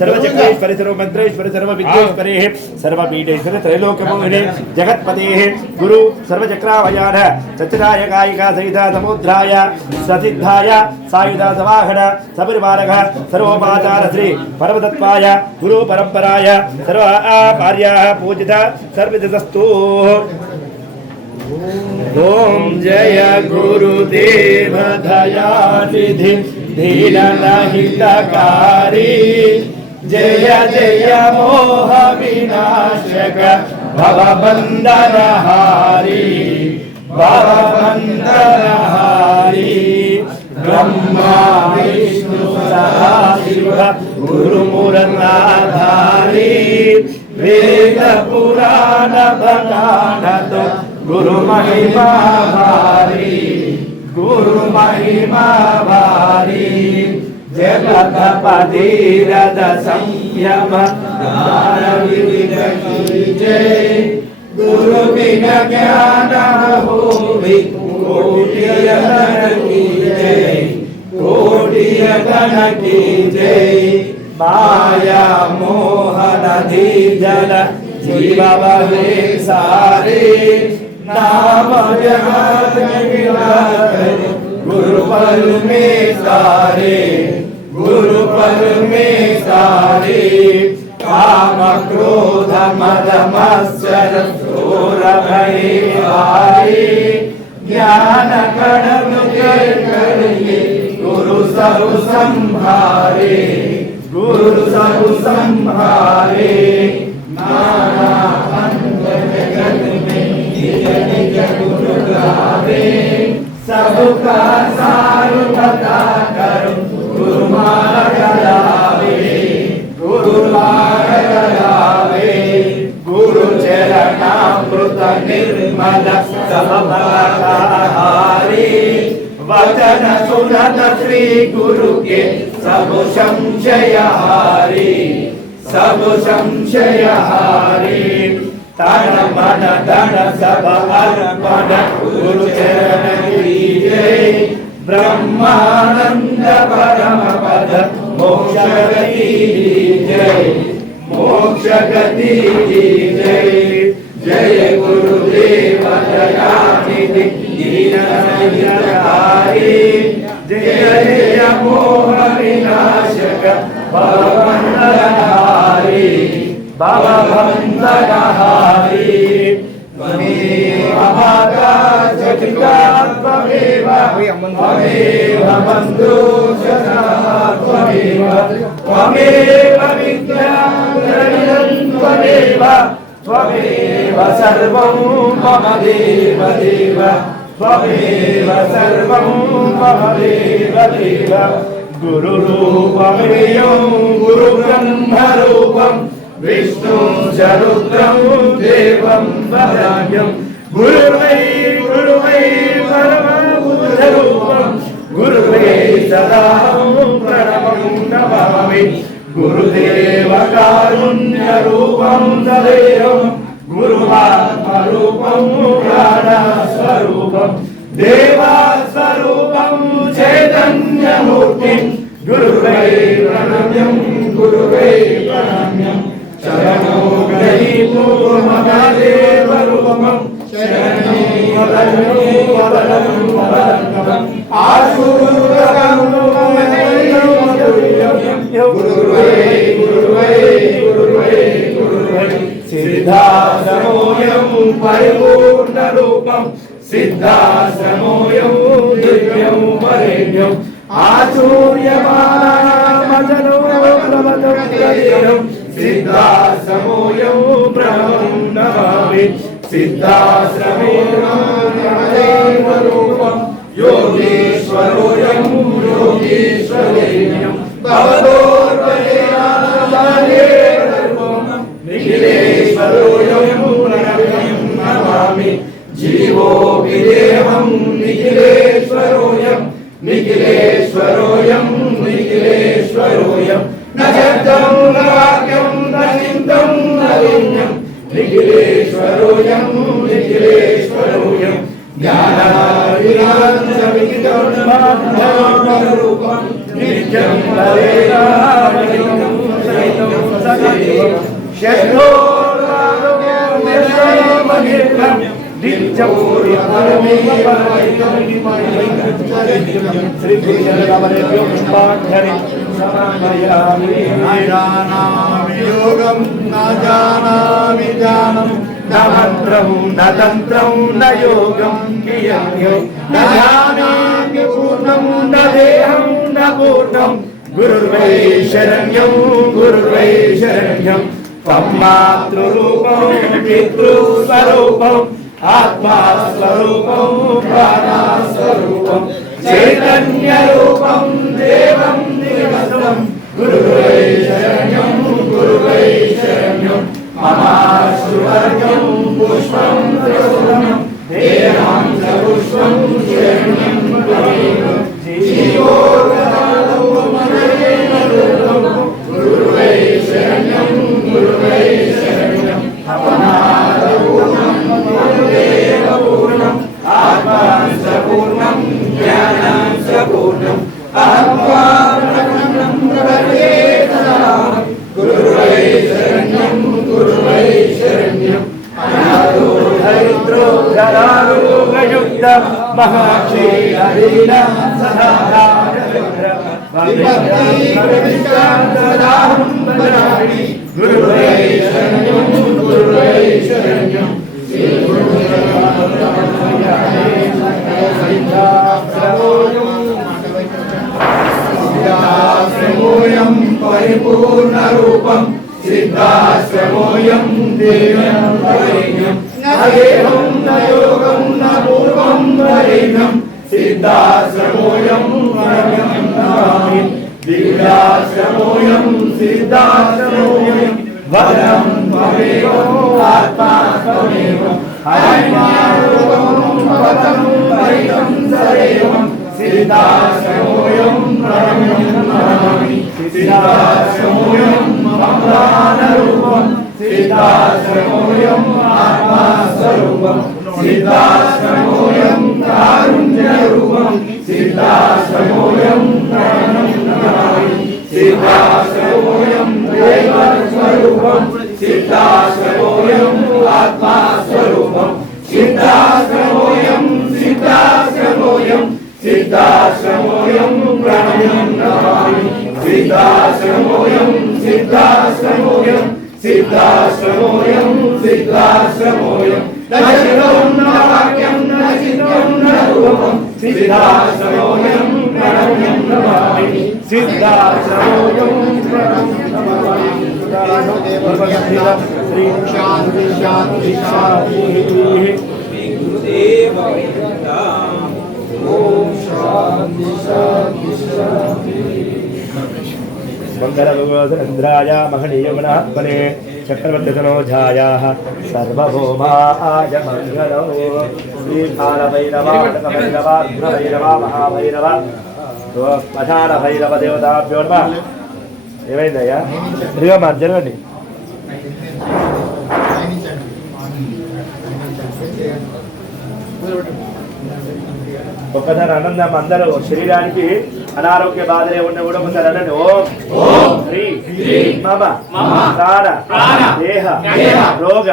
सर्वचक्रेश्वरी सर्वमंत्रेश्वरी सर्वविद्येश्वरी सर्वपीठेश्वरी त्रैलोक्यमोहिनी जगत्पते गुरु सर्वचक्रावयान चतुराय कायिका सहित समुद्राय ससिद्धाय सायुध सवाहन सपरिवारक सर्वोपाचार श्री परमतत्वाय गुरु परंपराय सर्व आर्याः पूजित सर्वदितस्तु। ओम जय गुरुदेव दयानिधि दीनहितकारी जय जय मोह विनाशक भवबंधनहारी भवबंधनहारी ब्रह्मा विष्णु सदाशिव गुरुमुरनाधारी वेद पुराण भगानत गुरु महिमा भारी गुरु महिमा भारी जगतपति रद संयम दान विविध जय गुरु बिना ज्ञान होवि कोटि गण की जय कोटि गण की जय माया मोह नदी जल जीव बहे सारे नाम जगत गुरु पल में सारे गुरु पल में सारे काम क्रोध मद मत्सर घोर भय हारे ज्ञान कड़म करिए गुरु सब संभारे गुरु सब संभारे नाना पंथ जगत में निज निज गुरु गावे सबका सार बता कर गुरु मार्ग लावे गुरु मार्ग लावे गुरु चरणामृत निर्मल सब भलहारी वचन सुनत श्री गुरु के सब संशय हारी सब संशय हारी तन मन धन सब अर्पण गुरु चरण कीजे ब्रह्मानंद परम पद मोक्ष गति जय मोक्ष गति जय जय गुरुदेव दयानिधि दीनहितकारी जय जय मोह विनाशक भवबंधनहारी भवबंधनहारी त्वमेव माता जगता त्वमेव बन्धुसखा त्वमेव त्वमेव विद्या त्वमेव त्वमेव सर्वं मम देव देव त्वमेव सर्वं मम देव देव गुरुरूपमेयं गुरुब्रह्मरूपं विष्णुं च रुद्रं देवं वदाम्यं गुरुवै परमबुद्धरूपं गुरुवे सदाहं प्रणमं नमामि गुरुदेवकारुण्यरूपं सदैवं गुरुवात्मरूपं प्राणस्वरूपं देवास्वरूपं चैतन्यमूर्तिं गुरुवे प्रणम्यं गुरुवे प्रणम्यं शरणो गृहीतो मम देवरूपं शरणं वदनं आशुरकं गुरुवे गुरुवे गुरुवे गुरुवे सिद्धाश्रमोऽयं परिपूर्णरूपं सिद्धाश्रमोऽयं दिव्यं वरेण्यम् आचूर्यमानमजनो प्रवदं सिद्धाश्रमोऽयं ब्रह्मं नमामि सिद्धाश्रमेणं योगीश्वरोऽयं योगीश्वरेण्यं निखिलेश्वरोऽयं नमामि जीवो विदेहं निखिलेश्वरोऽयं निखिलेश्वरोऽयं निखिलेश्वरोऽयं न शब्दं न वाक्यं न चिन्तं न विज्ञं निखिलेश्वरोऽयं निखिलेश्वरोऽयं ज्ञानाविराजविदितं रूपं नित्यं भवेदामयं न मंत्रं न तंत्रं न योगं कियन्यो न ध्यानानि पूर्णं न देहं न पूर्णं गुरुर्वै शरण्यं तन्मातृरूपं पितृस्वरूपम् आत्मास्वरूपं प्राणस्वरूपं चैतन्यरूपं देवं निरसनं गुरुर्वै शरण्यं ममाश्रुवर्गं पुष्पं प्रसन्नं तेनां च पुष्पं शरण्यं जीवो गुरुर्वै शरण्यं पूर्णं आत्मां च पूर्णं ज्ञानं च पूर्णम् आत्मानं प्रपद्ये गुरुर्वै शरण्यं अनादो हरिद्रो धरारोगयुक्त महाक्षीरहीन सदा गुरुर्वै शरण्यं सिद्धाश्रमोऽयं परिपूर्णरूपं सिद्धाश्रमोऽयं देवं वरेण्यं न देहं न योगं न पूर्वं वरेण्यं सिद्धाश्रमोऽयं वरं नमामि दिव्याश्रमोऽयं सिद्धाश्रमोऽयं वरं त्वमेव आत्मा त्वमेव हरिमारूपं भवतं परितं सदैवं सिद्धाश्रमोऽयं वरं नमामि सिद्धाश्रमोऽयं ममदानरूपं सिद्धाश्रमोऽयं आत्मास्वरूपं सिद्धाश्रमोऽयं कारुण्यरूपं सिद्धाश्रमोऽयं वरं नमामि सिद्धाश्रमोऽयं दैवस्वरूपं सिद्धाश्रमोऽयं आत्मास्वरूपं सिद्धाश्रमोऽयं सिद्धाश्रमोऽयं प्रणम्यं नमामि सिद्धाश्रमोऽयं न शिवं न वाक्यं न चित्रं न रूपं सिद्धाश्रमोऽयं प्रणम्यं नमामि सिद्धाश्रमोऽयं प्रणम्यं नमामि श्री शांति शांति शांति गुरुदेव ओम शांति शांति शांति मंगलभगवद्राय महनीयमनात्मने चक्रवर्तितनोजायाः सर्वभौमाय मंगलो श्रीकालभैरवाग्रभैरव महाभैरव ప్రధాన భైరవ దేవతాభ్యో నమః. ఏమైందయ్యా ఫ్రీగా జరగండి. ఒక్కసారి ఆనందం అందరూ శరీరానికి అనారోగ్య బాధలే ఉన్న కూడా ఒకసారి అనండి. ఓం హ్రీ మమ ప్రాణ దేహ రోగ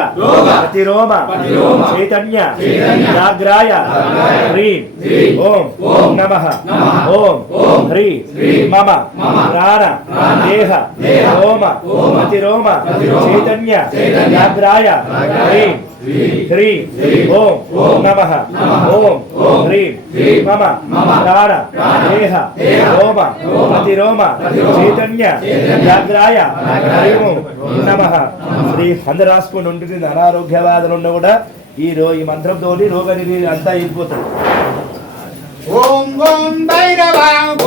ప్రతిరోమ చైతన్య జాగ్రాయ హ్రీం ఓం నమః. ఓం హ్రీ మమ ప్రాణ దేహ రోమ ప్రతిరోమ చైతన్య జాగ్రాయ హ్రీం హ్రీం ఓం నమః. ఓం హ్రీం మమ ప్రాణ దేహ రోమ ప్రతిరోమ చైతన్య జాగ్రాయ హ్రీం నమః. శ్రీ అందరు రాసుకుని ఉంటుంది. అనారోగ్య బాధలు ఉన్న కూడా ఈ మంత్రంతో రోగ నిరోధి అంతా వెళ్ళిపోతుంది. ఓం ఓం భైరవ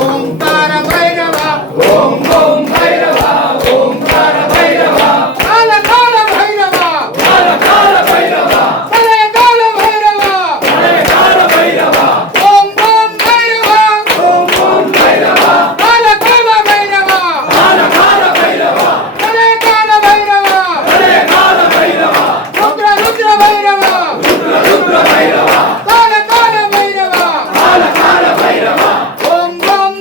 ఓం కార భైరవ ఓం ఓం భైరవ ఓం కార భైరవ కాల కాల భైరవ కాల కాల భైరవ కలయ కాల భైరవ కలయ కాల భైరవ ఓం ఓం భైరవ ఓం ఓం భైరవ కాల కాల భైరవ కాల కాల భైరవ కలయ కాల భైరవ కలయ కాల భైరవ రుద్ర రుద్ర భైరవ రుద్ర రుద్ర భైరవ కాల కాల భైరవ కాల కాల భైరవ ఓం ఓం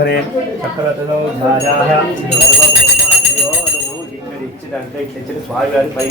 పరాత్పరే చక్రతలో ధ్యాయాయ సర్వభౌమాభ్యో నువ్వు ఇక్కడ ఇచ్చినంటే ఇట్లా ఇచ్చిన స్వామి గారి పై